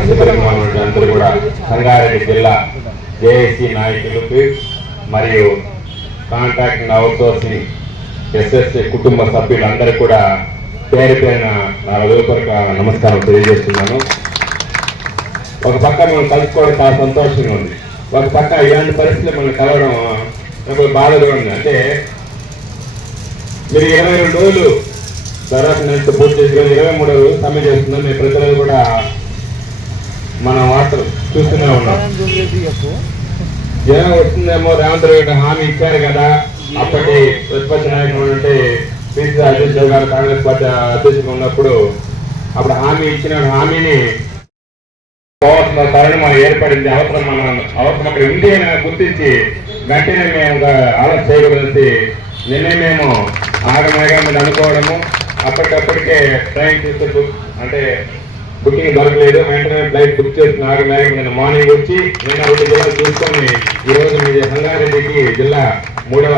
అందరూ కూడా సంగారెడ్డి జిల్లా జేఏసీ నాయకులు మరియు కాంట్రాక్ట్ అవుట్సోర్సింగ్ ఎస్ఎస్సీ కుటుంబ సభ్యులందరూ కూడా పేరు పైన నా హృదయపూర్వక నమస్కారం తెలియజేస్తున్నాను. ఒక పక్క మనం కలుసుకోవడం చాలా సంతోషంగా ఉంది. ఒక పక్క ఇలాంటి పరిస్థితులు మనం కలవడం నాకు బాధగా ఉంది. అంటే మీరు ఇరవై రెండు రోజులు దాదాపు నెలతో పూర్తి ఇరవై మూడు రోజులు సమ్మె చేస్తున్నాం. మీ ప్రజలు కూడా మన వార్తలు చూస్తూనే ఉన్నాం. జనం వస్తుందేమో రేవంత్ రెడ్డి హామీ ఇచ్చారు కదా. అప్పటి ప్రతిపక్ష నాయకుడు అంటే పిసిసి అధ్యక్షుడు గారు కాంగ్రెస్ పార్టీ అధ్యక్షుడు ఉన్నప్పుడు అప్పుడు హామీ ఇచ్చిన హామీని పోవాల్సిన తరుణం ఏర్పడింది అవసరం మన అవసరం అక్కడ ఉంది అని గుర్తించి వెంటనే మేము ఒక ఆలోచన చేయగలిసి నిన్నే మేము ఆగమేగా మీరు అనుకోవడము. అప్పటికప్పటికే ట్రైన్ తీసుకు అంటే బుకింగ్ దొరకలేదు. వెంటనే ఫ్లైట్ బుక్ చేసిన ఆగమేగా నిన్న మార్నింగ్ వచ్చి నిన్న ఒకటి జిల్లా చూసుకొని ఈ రోజు మీ సంగారెడ్డికి జిల్లా మూడవ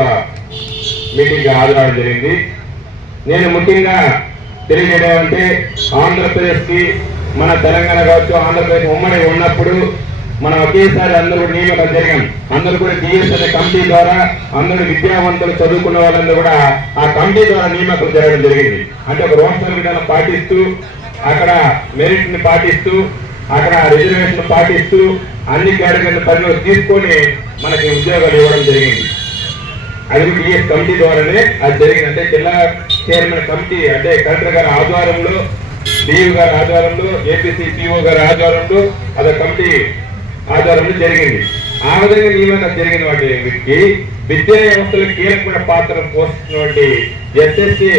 మీటింగ్ హాజరవడం జరిగింది. నేను ముఖ్యంగా తెలియజేయడమంటే అంటే ఆంధ్రప్రదేశ్కి మన తెలంగాణ కావచ్చు ఆంధ్రప్రదేశ్ ఉమ్మడి ఉన్నప్పుడు మనం ఒకేసారి అందరూ కూడా నియామకం జరిగాం. అందరూ కూడా డిఎస్ అనే కమిటీ ద్వారా అందరూ విద్యావంతులు చదువుకున్న వాళ్ళందరూ కూడా ఆ కమిటీ ద్వారా నియామకం జరగడం జరిగింది. అంటే ఒక రోస్టర్ విధానం పాటిస్తూ అక్కడ మెరిట్ని పాటిస్తూ అక్కడ రిజర్వేషన్ పాటిస్తూ అన్ని కేటగిరీల పనులు తీసుకొని మనకి ఉద్యోగాలు ఇవ్వడం జరిగింది. అది టీఎస్ కమిటీ ద్వారానే అది జరిగింది. అంటే జిల్లా చైర్మన్ కమిటీ అంటే కలెక్టర్ గారి ఆధ్వర్యంలో డియు గారి ఆధ్వర్యంలో ఏపీసీ పిఓ గారి ఆధ్వర్యంలో అదే కమిటీ ఆధ్వర్యంలో జరిగింది. ఆ విధంగా నియమంగా జరిగిన వాటి వీటికి విద్యా వ్యవస్థలో కీలకమైన పాత్ర పోషిస్తున్నటువంటి ఎస్ఎస్సి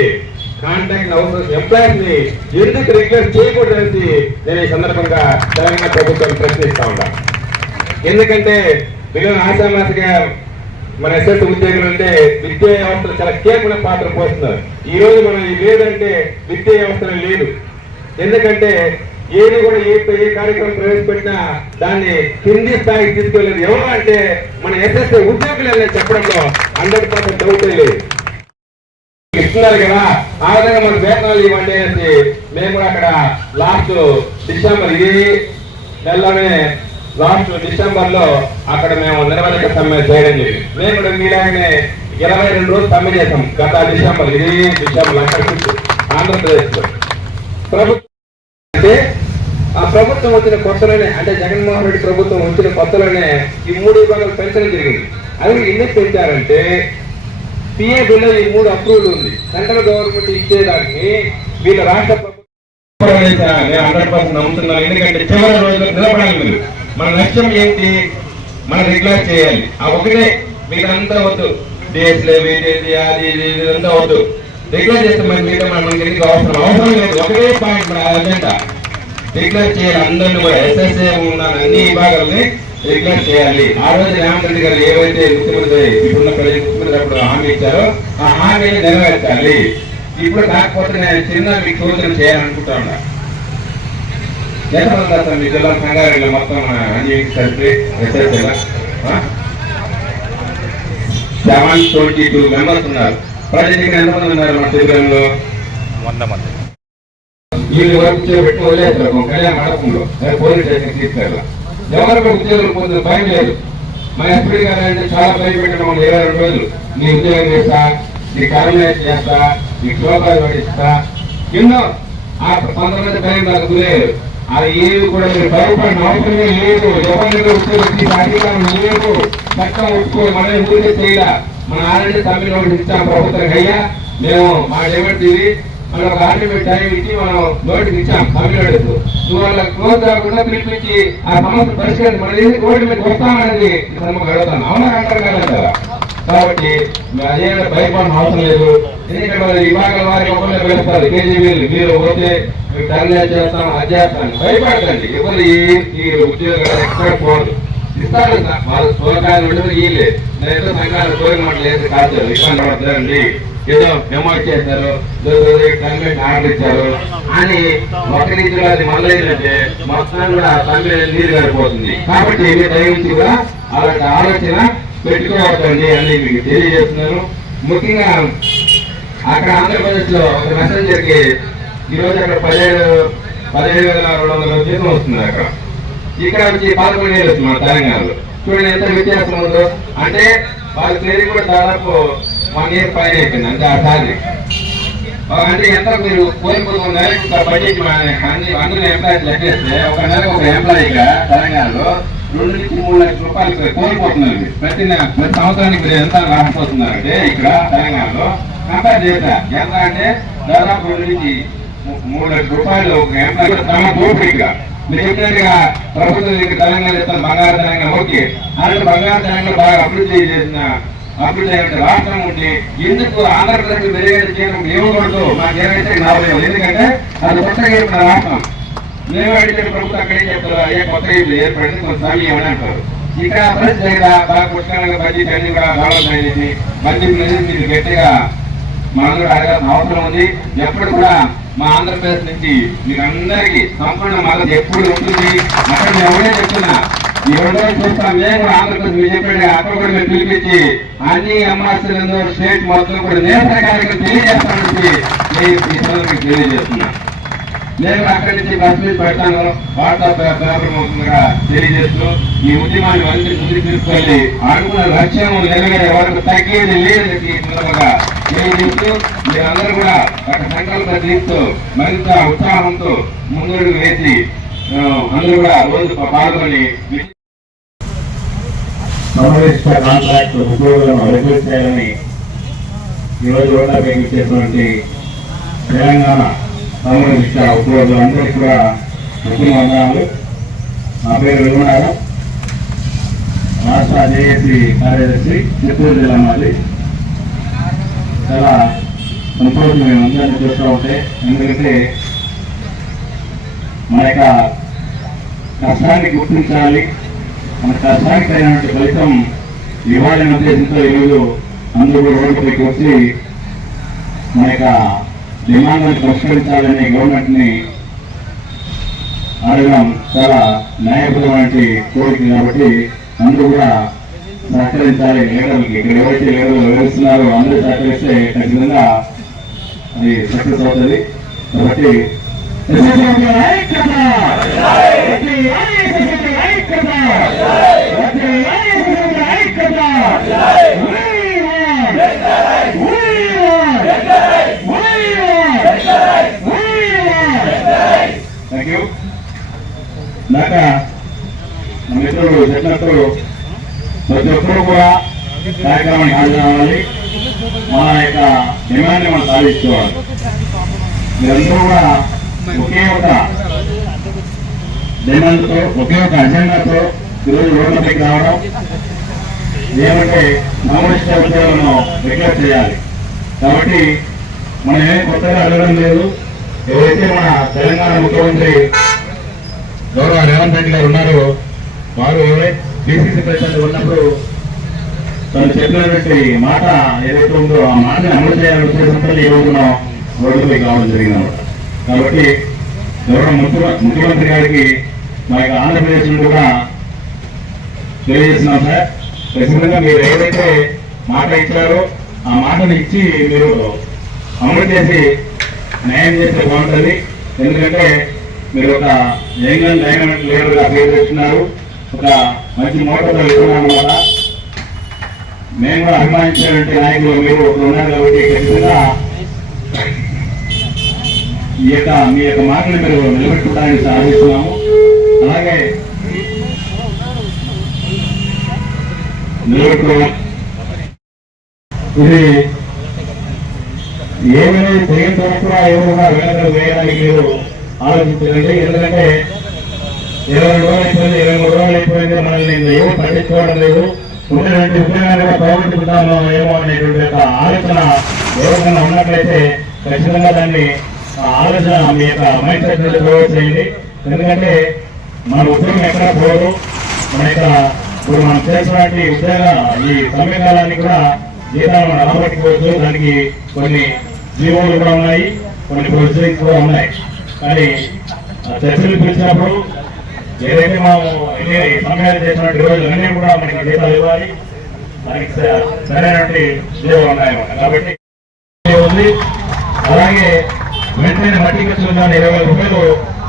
కాంటాక్ట్ అవసరం ఎంప్లాయీస్ని ఎందుకు రెగ్యులర్ చేయకూడదనేసి నేను ఈ సందర్భంగా తెలంగాణ ప్రభుత్వాన్ని ప్రశ్నిస్తా ఉన్నా. ఎందుకంటే మిగిలిన ఆశామాసిగా మన ఎస్ఎస్ ఉద్యోగులు అంటే విద్యా వ్యవస్థలు చాలా కీలకమైన పాత్ర పోస్తున్నారు ఈ రోజు మనం లేదంటే విద్యా వ్యవస్థలు లేదు. ఎందుకంటే ఏది కూడా ఏ ఏ కార్యక్రమం ప్రవేశపెట్టినా దాన్ని కింది స్థాయికి తీసుకెళ్ళలేదు ఎవరు అంటే మన ఎస్ఎస్ఏ ఉద్యోగులు చెప్పడంలో హండ్రెడ్ పర్సెంట్ డౌట్ లేదు. ఇస్తున్నారు కదా. ఆ విధంగా మన వేతనాలు ఇవ్వండి అనేసి మేము కూడా అక్కడ లాస్ట్ డిసెంబర్ ఇది నెలలోనే లాస్ట్ డిసెంబర్లో అక్కడ మేము నిర్వహణ సమ్మె చేయడం జరిగింది. మేము కూడా మీలాగనే ఇరవై రెండు రోజులు సమ్మె చేసాం గత డిసెంబర్ ఇది డిసెంబర్ అక్కడ ఆంధ్రప్రదేశ్లో ప్రభుత్వం అంటే ఆ ప్రభుత్వం వచ్చిన కొత్తలోనే అంటే జగన్మోహన్ రెడ్డి ప్రభుత్వం వచ్చిన కొత్తలోనే ఈ మూడు విభాగాలు పెంచడం జరిగింది. అది ఎందుకు పెంచారంటే పిఏ బిల్ ఈ మూడు అప్రూవల్ ఉంది. సెంట్రల్ గవర్నమెంట్ ఇచ్చేదాన్ని వీళ్ళ రాష్ట్ర నేను హండ్రెడ్ పర్సెంట్ నమ్ముతున్నాను ఎందుకంటే చివరి రోజులు నిలబడాలి మీరు. మన లక్ష్యం ఏంటి? మనం రెగ్యులర్ చేయాలి. ఆ ఒకటే మీకంతా వద్దు. డిఎస్లే వీటేది అది ఇది అంతా వద్దు. రెగ్యులర్ చేస్తే మరి మీతో మనకి ఎందుకు అవసరం? అవసరం లేదు. ఒకటే పాయింట్ మన అజెండా రెగ్యులర్ చేయాలి. అందరినీ కూడా. ఎస్ఎస్ఏ ఉన్న అన్ని విభాగాలని రెగ్యులర్ చేయాలి. ఆ రోజు రేవంత్ రెడ్డి గారు ఏవైతే ముఖ్యమంత్రి ఇప్పుడున్న ప్రజలు ముఖ్యమంత్రి అప్పుడు హామీ ఇచ్చారో ఆ హామీని నెరవేర్చాలి. ఇప్పుడు కాకపోతే నేను చిన్న మీకు సూచన చేయాలనుకుంటా ఉన్నా. ఎంతమంది వస్తారు మీ జిల్లా సంగారెడ్డిలో మొత్తం అన్ని కలిపి ఎస్ఎస్ఏలో సెవెన్ ట్వంటీ టూ మెంబర్స్ ఉన్నారు. ప్రజెంట్ ఇక్కడ ఎంతమంది ఉన్నారు మన శిబిరంలో వంద మంది. వీళ్ళు వరకు వదిలేస్తారు. కళ్యాణ మండపంలో పోలీస్ స్టేషన్ తీసుకెళ్ళాలి. ఎవరు కూడా ఉద్యోగులు పొందిన భయం లేదు. మా ఎస్పీ గారు అంటే చాలా భయం పెట్టడం ఇరవై రెండు రోజులు నీ ఉద్యోగం చేస్తా నీ కార్యాలయం చేస్తా నీ శ్లోకాలు పడిస్తా ఎన్నో ఆ కొంతమంది భయం నాకు గురయ్యారు. అది ఏవి కూడా మీరు భయపడిన అవసరమే లేదు. ఎవరి దగ్గర ఉద్యోగం అధికారం లేదు. చట్టం ఒప్పుకో మనం ఊరికే చేయడా మన ఆల్రెడీ తమిళ ఇచ్చాం ప్రభుత్వం అయ్యా మేము మా డెబిట్ ఇది మనం ఒక ఇచ్చి మనం నోటికి ఇచ్చాం తమిళనాడుకు నువ్వు వాళ్ళకి క్లోజ్ కాకుండా పిలిపించి ఆ సమస్య పరిష్కరించి మన దేశం కోటి మీద వస్తామనేది ఈ సందర్భంగా అడుగుతాను అవునా అంటారు కదా కాబట్టి అదే భయపడిన అవసరం లేదు. ఎందుకంటే మరి విభాగాల వారికి ఒకరిని పిలుస్తారు కేజీబీలు మీరు పోతే మీకు టర్న్ చేస్తాం అది చేస్తాను భయపడకండి. ఎవరు ఈ ఉద్యోగాలు ఎక్కడ పోదు ఇస్తారు వాళ్ళ సోకాలు ఉండదు వీళ్ళే నేను సంఘాలు కోరిన లేదు. కాదు ఇబ్బంది పడతారండి ఏదో మెమో చేశారు. గవర్నమెంట్ ఆర్డర్ ఇచ్చారు. అని ఒక రీతిలో అది మొదలైందంటే మొత్తం కూడా తమిళ నీరు గారిపోతుంది కాబట్టి మీరు దయచేసి కూడా అలాంటి ఆలోచన పెట్టుకోవద్దండి అని మీకు తెలియజేస్తున్నారు. ముఖ్యంగా అక్కడ ఆంధ్రప్రదేశ్లో ఒక మెసేంజర్కి ఈరోజు రోజు అక్కడ పదిహేడు పదిహేడు వేల రెండు వందల జీతం వస్తుంది అక్కడ. ఇక్కడ వచ్చి పదకొండు వేలు వస్తుంది మన తెలంగాణలో. చూడండి ఎంత వ్యత్యాసం ఉందో. అంటే వాళ్ళ పేరు కూడా దాదాపు వన్ ఇయర్ పైన అయిపోయింది. అంటే ఆ సాలరీ. అంటే ఎంత మీరు కోల్పోతున్న నెలకు బడ్జెట్ అన్ని అందరూ ఎంప్లాయీస్ లెక్కేస్తే ఒక నెలకు ఒక ఎంప్లాయీగా తెలంగాణలో రెండు నుంచి మూడు లక్షల రూపాయలు కోల్పోతున్నారు మీరు. ప్రతి ప్రతి సంవత్సరానికి మీరు ఎంత రాకపోతున్నారంటే ఇక్కడ తెలంగాణలో కంపేర్ చేస్తా. ఎంత అంటే దాదాపు రెండు నుంచి మూడు లక్షల రూపాయలు ఒక ఎంప్లాయీ తమ దోపిడిగా మీరు చెప్పినట్టుగా ప్రభుత్వం ఇక్కడ తెలంగాణ ఇస్తాను బంగారు తెలంగాణ ఓకే అలాంటి బంగారు తెలంగాణ బాగా అభివృద్ధి చేసిన అభివృద్ధి అయిన రాష్ట్రం ఉంటే ఎందుకు ఆంధ్రప్రదేశ్ మెరుగైన చేయడం ఏమకూడదు మాకు ఏమైతే లాభం ఎందుకంటే అది కొత్తగా ఏర్పడిన రాష్ట్రం. మేము అడిగితే ప్రభుత్వం అక్కడే చెప్తారు అదే కొత్త ఏర్పడింది కొంత సమయం ఏమని అంటారు? ఇక్కడ అభివృద్ధి లేదా బాగా పుష్కరంగా బడ్జెట్ అన్ని కూడా డెవలప్ బడ్జెట్ మీద మీరు గట్టిగా మనందరూ అడగాల్సిన అవసరం ఉంది. ఎప్పుడు కూడా మా ఆంధ్రప్రదేశ్ నుంచి మీరందరికీ సంపూర్ణ మద్దతు ఎప్పుడు ఉంటుంది? అక్కడ నేను ఎవరే చెప్తున్నా? ఈ చూస్తాం మేము కూడా ఆంధ్రప్రదేశ్ మీరు అక్కడ కూడా మేము పిలిపించి అన్ని ఎంఆర్సీలను స్టేట్ మొత్తం కూడా నేతల కార్యక్రమం తెలియజేస్తామని నేను ఈ సోదరులకు తెలియజేస్తున్నా. నేను అక్కడి నుంచి బస్ మీద పెడతాను. వాట్సాప్ పేపర్ ముఖంగా తెలియజేస్తూ ఈ ఉద్యమాన్ని మంచి ముందుకు తీసుకెళ్ళి అనుకున్న లక్ష్యం నెరవేరే వరకు తగ్గేది లేదని ఈ సందర్భంగా తెలియజేస్తూ మీరందరూ కూడా ఒక సంకల్ప దీంతో మరింత ఉత్సాహంతో ముందడుగు వేసి అందరూ కూడా రోజు పాల్గొని సమరిష్ట కాంట్రాక్ట్ ఉద్యోగులను రెగ్యులేట్ చేయాలని ఈరోజు రోడ్ల పైకి చేసినటువంటి తెలంగాణ సమరిష్ట ఉద్యోగులందరికీ కూడా ఉద్యమ వందనాలు నా పేరు రఘునాథం రాష్ట్ర జేఏసీ కార్యదర్శి చిత్తూరు జిల్లా మాది. చాలా సంతోషం మేము అందరినీ చూస్తూ ఉంటే ఎందుకంటే మన యొక్క కష్టాన్ని గుర్తించాలి. మన కష్టానికి తగినటువంటి ఫలితం ఇవ్వాలనే ఉద్దేశంతో ఈరోజు అందరూ రోడ్డుపైకి వచ్చి మన యొక్క డిమాండ్లను పరిష్కరించాలని గవర్నమెంట్ని అడగడం చాలా న్యాయపరమైన కోరిక కాబట్టి అందరూ కూడా సహకరించాలి. లీడర్లకి ఇక్కడ ఎవరైతే లీడర్లు వివరిస్తున్నారో అందరూ సహకరిస్తే ఖచ్చితంగా అది సక్సెస్ అవుతుంది. కాబట్టి థ్యాంక్ యూ మిత్రుడు చెప్పినట్టు ప్రతి ఒక్కరూ కూడా కార్యక్రమానికి హాజరు కావాలి మన యొక్క డిమాండ్ని మనం సాధించుకోవాలి. మీరందరూ కూడా ఒకే ఒక డిమాండ్తో ఒకే ఒక అజెండాతో ఈరోజు రోడ్లపైకి రావడం ఏమంటే కమ్యూనిస్ట్ ఉద్యోగులను రెగ్యులేట్ చేయాలి. కాబట్టి మనం ఏం కొత్తగా అడగడం లేదు. ఏదైతే మన తెలంగాణ ముఖ్యమంత్రి గౌరవ రేవంత్ రెడ్డి గారు ఉన్నారో వారు బీసీసీ ప్రెసిడెంట్ ఉన్నప్పుడు తను చెప్పినటువంటి మాట ఏదైతే ఉందో ఆ మాటని అమలు చేయాలని ఉద్దేశంతో ఈ రోజున రోడ్లపై కావడం జరిగిందన్నమాట కాబట్టి గౌరవ ముఖ్య- ముఖ్యమంత్రి గారికి మా యొక్క ఆంధ్రప్రదేశ్ కూడా తెలియజేస్తున్నాం సార్. ఖచ్చితంగా మీరు ఏదైతే మాట ఇచ్చారో ఆ మాటను ఇచ్చి మీరు అమలు చేసి న్యాయం చేస్తే బాగుంటుంది. ఎందుకంటే మీరు ఒక యంగ్ అండ్ డైనమిక్ పేరు తెచ్చున్నారు ఒక మంచి మోటార్ ఇస్తున్నాను అనమాట మేము కూడా అభిమానించినటువంటి నాయకులు మీరు ఒకరు ఉన్నారు కాబట్టి ఖచ్చితంగా ఈ యొక్క మీ యొక్క మాటలు మీరు నిలబెట్టుకోవడానికి సాధిస్తున్నాము. అలాగే నిలబెట్టుకోవడం ఇది ఏమైనా తెలియని తర్వాత కూడా ఎవరు కూడా వేలకు వేయడానికి మీరు ఆలోచించండి ఎందుకంటే ఇరవై రోజులు అయిపోయింది ఇరవై మూడు రోజులు అయిపోయింది మనల్ని ఏమో పట్టించుకోవడం లేదు. ఉన్నటువంటి ఉద్యోగాలు కూడా పోగొట్టుకుంటామో ఏమో అనేటువంటి యొక్క ఆలోచన ఎవరికైనా ఉన్నట్లయితే ఖచ్చితంగా దాన్ని ఆ ఆలోచన మీ యొక్క మైండ్ సెట్ నుండి ప్రొవైడ్ చేయండి. ఎందుకంటే మన ఉద్యోగం ఎక్కడ పోదు. మన యొక్క ఇప్పుడు మనం చేసినటువంటి ఉద్యోగ ఈ సమయకాలాన్ని కూడా జీతాలు మనం రాబట్టుకోవచ్చు దానికి కొన్ని జీవోలు కూడా ఉన్నాయి కొన్ని ప్రొసీడింగ్స్ కూడా ఉన్నాయి. కానీ ఆ చర్చలు పిలిచినప్పుడు ఏదైతే మనం ఎన్ని సమయాలు చేసినటువంటి రోజులు అన్నీ కూడా మనకి జీతాలు ఇవ్వాలి. మనకి సరైనటువంటి ఉద్యోగాలు ఉన్నాయన్నమాట. కాబట్టి ఉంది. అలాగే వెంటనే మట్టి ఖర్చులు ఇరవై వేల రూపాయలు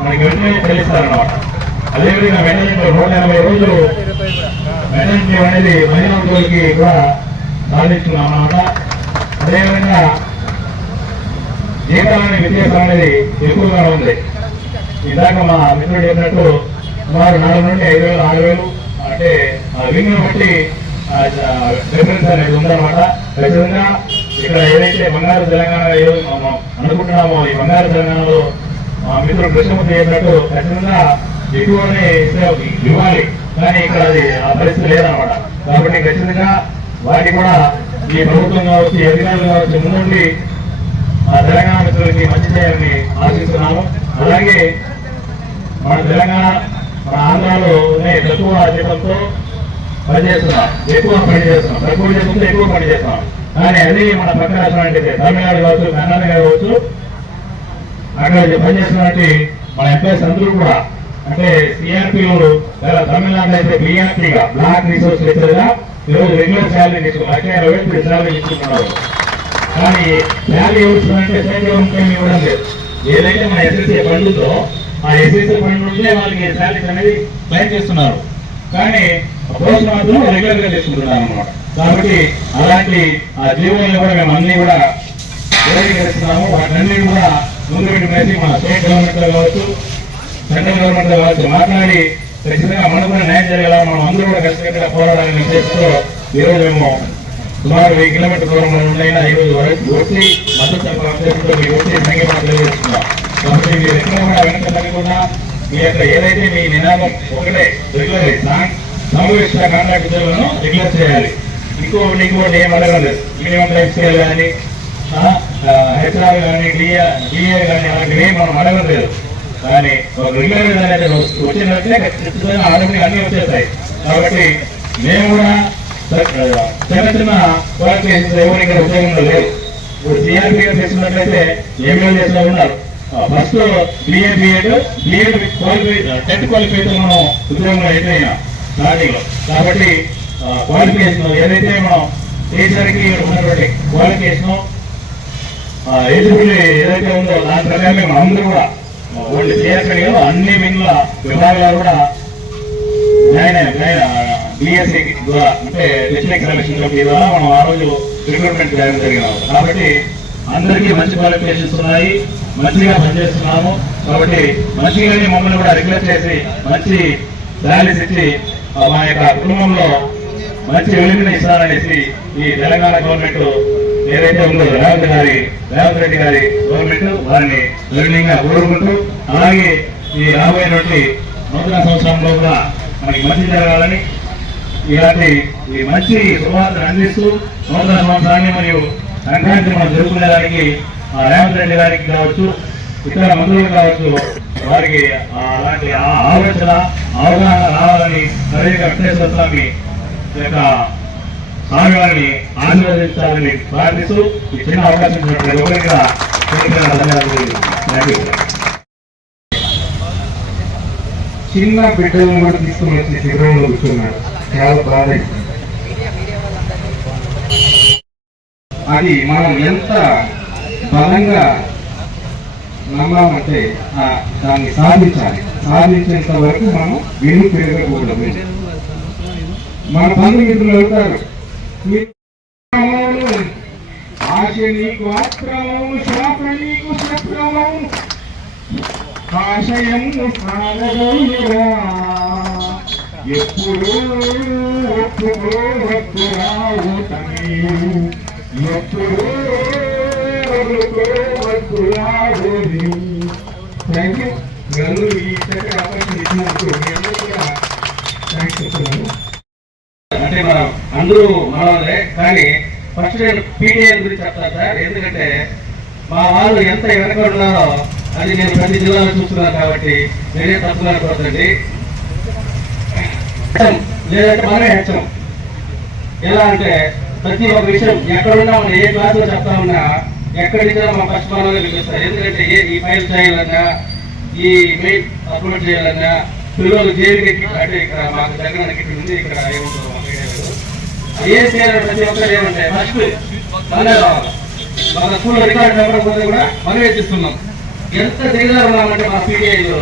మనకి వెంటనే చెల్లిస్తారన్నమాట. అదేవిధంగా వెంటనే నూట ఎనభై రోజులు వెంటనే అనేది మహిళా ఉద్యోగులకి కూడా సాధిస్తున్నాం అన్నమాట అదేవిధంగా జీతాలని వ్యత్యాసం అనేది ఎక్కువగా ఉంది. ఇందాక మా మిత్రుడు చెప్పినట్టు సుమారు నాలుగు నుండి ఐదు వేలు ఆరు వేలు అంటే ఆ బట్టి డిఫరెన్స్ అనేది ఉందన్నమాట. ఖచ్చితంగా ఇక్కడ ఏదైతే బంగారు తెలంగాణ ఏదో అనుకుంటున్నామో ఈ బంగారు తెలంగాణలో మా మిత్రుడు కృష్ణమూర్తి చేసినట్టు ఖచ్చితంగా ఎక్కువనే ఇస్తే ఇవ్వాలి. కానీ ఇక్కడ అది ఆ పరిస్థితి లేదనమాట కాబట్టి ఖచ్చితంగా వాటి కూడా ఈ ప్రభుత్వం కావచ్చు ఈ అధికారులు కావచ్చు ముందుండి ఆ తెలంగాణ మిత్రులకి మంచి చేయాలని ఆశిస్తున్నాము. అలాగే మన తెలంగాణ మన ఆంధ్రాలోనే తక్కువ జీతంతో పనిచేస్తున్నాం. ఎక్కువ పని చేస్తున్నాం తక్కువ జీతంతో ఎక్కువ పని చేస్తున్నాం కానీ అది మన పక్క రాష్ట్రం తమిళనాడు కావచ్చు కర్ణాటక కావచ్చు అక్కడ పనిచేస్తున్నటువంటి మన ఎంప్లాయీస్ అందరూ కూడా అంటే సిఆర్పీలు తమిళనాడు అయితే బిఆర్పీగా బ్లాక్ రిసోర్స్ లెక్చర్గా ఈరోజు రెగ్యులర్ శాలరీ తీసుకున్నారు. లక్ష ఇరవై వేలు శాలరీ తీసుకుంటున్నారు కానీ శాలరీ ఇవ్వాలంటే స్టేట్ గవర్నమెంట్ ఇవ్వడం లేదు. ఏదైతే మన ఎస్ఎస్సీ పండుతో ఆ ఎస్ఎస్సీ ఫండ్ నుంచే వాళ్ళకి శాలరీస్ అనేది క్లైమ్ చేస్తున్నారు. కానీ పోస్ట్ మాత్రం రెగ్యులర్గా తీసుకుంటున్నారు అనమాట కాబట్టి అలాంటి ఆ జీవోల్ని కూడా మేము అన్ని కూడా చేస్తున్నాము వాటిని కూడా ముందు పెట్టి ప్రతి మన స్టేట్ గవర్నమెంట్లో కావచ్చు సెంట్రల్ గవర్నమెంట్లో కావచ్చు మాట్లాడి ఖచ్చితంగా మనకు కూడా న్యాయం జరగాల మనం అందరూ కూడా ఖచ్చితంగా పోరాడాలని ఉద్దేశంతో ఈ రోజు మేము సుమారు వెయ్యి కిలోమీటర్ దూరంలో ఉండైనా ఈ రోజు వరకు వచ్చి మద్దతు మీ వచ్చి సంఘీభావం తెలియజేస్తున్నాం. కాబట్టి మీరు కూడా వెనక తగ్గకుండా మీ యొక్క ఏదైతే మీ నినాదం ఒకటే రెగ్యులర్ సమావేశ కాంట్రాక్ట్ ఉద్యోగులను రెగ్యులర్ చేయాలి ఇంకో ఇంకోటి ఏం అడగలేదు మినిమం లైఫ్ స్కేల్ కానీ హెచ్ఆర్ కానీ డిఆర్ డిఆర్ కానీ అలాంటివి ఏం మనం అడగలేదు కానీ ఒక రెగ్యులర్ అనేది వచ్చిందంటే ఖచ్చితంగా ఆరోగ్యం అన్ని వచ్చేస్తాయి కాబట్టి మేము కూడా చిన్న చిన్న క్వాలిఫికేషన్స్ ఎవరు ఇక్కడ ఉద్యోగంలో లేవు ఇప్పుడు సిఆర్పిఎస్ చేసినట్లయితే ఏమేమి లో ఉన్నారు. First BA B Ed B Ed qualify tenth క్వాలిఫైతో మనం ఉద్యోగంలో అయితే దానిలో కాబట్టి క్వాలిఫికేషన్ ఏదైతే మనం చేసరికి ఉన్నటువంటి క్వాలిఫికేషన్ ఎలిజిబిలిటీ ఏదైతే ఉందో దాని ప్రకారం మనం అందరూ కూడా ఓన్లీ సిఆర్పీ అన్ని మిగిలిన విభాగాలు కూడా జాయిన్ బిఎస్సి ద్వారా అంటే డిస్ట్రిక్ట్ సెలక్షన్ కమిటీ ద్వారా మనం ఆ రోజు రిక్రూట్మెంట్ చేయడం జరిగినాము కాబట్టి అందరికీ మంచి క్వాలిఫికేషన్స్ ఉన్నాయి. మంచిగా పనిచేస్తున్నాము. కాబట్టి మంచిగానే మమ్మల్ని కూడా రెగ్యులర్ చేసి మంచి శాలరీస్ ఇచ్చి మా యొక్క కుటుంబంలో మంచి వెలుగుని ఇస్తారనేసి ఈ తెలంగాణ గవర్నమెంట్ ఏదైతే ఉందో రేవంత్ గారి రేవంత్ రెడ్డి గారి గవర్నమెంట్ వారిని వెలుగునిగా కోరుకుంటూ అలాగే ఈ రాబోయేటువంటి నూతన సంవత్సరంలో కూడా మనకి మంచి జరగాలని ఇలాంటి ఈ మంచి శుభార్తను అందిస్తూ నూతన సంవత్సరాన్ని మరియు సంక్రాంతి మనం జరుపుకునేదానికి రేవంత్ రెడ్డి గారికి కావచ్చు ఇతర మంత్రులు కావచ్చు వారికి అలాంటి ఆలోచన అవగాహన రావాలని సరైన వెంకటేశ్వర స్వామి యొక్క స్వామి వారిని ఆశీర్వదించాలని ప్రార్థిస్తూ ఈ చిన్న అవకాశం ధన్యవాదాలు చిన్న బిడ్డలను కూడా తీసుకుని వచ్చి శిబిరంలో కూర్చున్నారు. చాలా బాధ. అది మనం ఎంత బలంగా నమ్మామంటే దాన్ని సాధించాలి. సాధించేంత వరకు మనం వెను పెరగకూడదు మన బంధుమిత్రులు వెళ్తారు ఆశ నీకు అక్రమము శాప నీకు శత్రమము ఆశయము సాగదయ్యరా ఎప్పుడు ఎప్పుడు ఎప్పుడు ఎప్పుడు థ్యాంక్ యూ మీరందరూ ఈ చక్కటి అవకాశం ఇచ్చినందుకు మీ అందరూ కూడా థ్యాంక్స్ చెప్తున్నాను అంటే మనం అందరూ మనవాళ్ళే కానీ ఫస్ట్ నేను పీడిఏ గురించి చెప్తాను సార్. ఎందుకంటే మా వాళ్ళు ఎంత వెనక ఉన్నారో అది నేను ప్రతి జిల్లాలో చూస్తున్నాను కాబట్టి నేనే తప్పుగా అనుకోవద్దండి లేదంటే మనమే హెచ్చం ఎలా అంటే ప్రతి ఒక్క విషయం ఎక్కడున్నా మనం ఏ క్లాసులో చెప్తా ఉన్నా ఎక్కడి మా ఫస్ట్ పిలుస్తారు ఎందుకంటే ఏ ఈ ఫైల్ చేయాలన్నా ఈ మెయిల్ అప్లోడ్ చేయాలన్నా పిల్లలు జేబీకి అంటే ఇక్కడ మాకు దగ్గర కిట్ ఉంది. ఇక్కడ ఏముంటుందో ఏం చేయాలి ప్రతి ఒక్కరు ఏమంటే ఫస్ట్ మనమే రావాలి మన స్కూల్లో రికార్డు నెంబర్ పోతే కూడా మనమే ఇస్తున్నాం ఎంత దిగజారు ఉన్నామంటే మన పీడిఐలో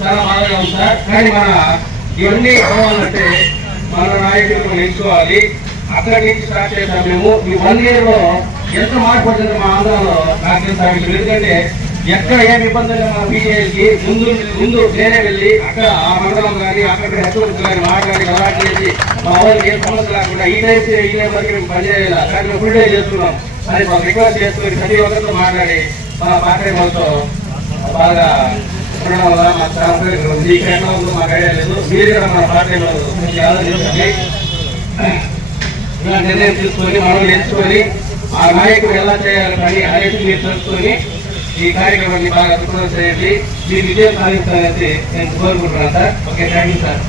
చాలా బాగా ఉంది సార్. కానీ మన ఇవన్నీ కావాలంటే మన నాయకులు మనం ఎంచుకోవాలి అక్కడి నుంచి స్టార్ట్ చేసాం మేము. ఈ వన్ ఇయర్లో ఎంత మార్పు వచ్చింది మా ఆంధ్రాలో నాకు తెలుసు ఎందుకంటే ఎక్కడ ఏం ఇబ్బంది మా మన ముందు ముందు నేనే వెళ్ళి అక్కడ ఆ మండలం కానీ అక్కడ హెచ్చరికలు కానీ మాట్లాడి అలాంటి చేసి మా వాళ్ళకి ఏ సమస్య లేకుండా ఈ టైం ఈ టైం వరకు మేము పనిచేయాలి కానీ ఫుల్ డే చేస్తున్నాం. అని మాకు రిక్వెస్ట్ చేసుకుని ప్రతి ఒక్కరితో మాట్లాడి మా పార్టీ వాళ్ళతో బాగా ఉండడం వల్ల మా చాలా ఉంది. ఈ కేంద్రంలో మాకు ఐడియా లేదు. మీరు కూడా మన పార్టీలో కొంచెం ఆలోచించండి ఇలా నిర్ణయం తీసుకొని మనం నేర్చుకొని ఆ నాయకుడు ఎలా చేయాలి పని అనేది మీరు తెలుసుకొని ఈ కార్యక్రమాన్ని బాగా అభివృద్ధి చేయండి. మీ విజయం సాధిస్తారనేసి నేను కోరుకుంటున్నాను sir. Okay thank you sir.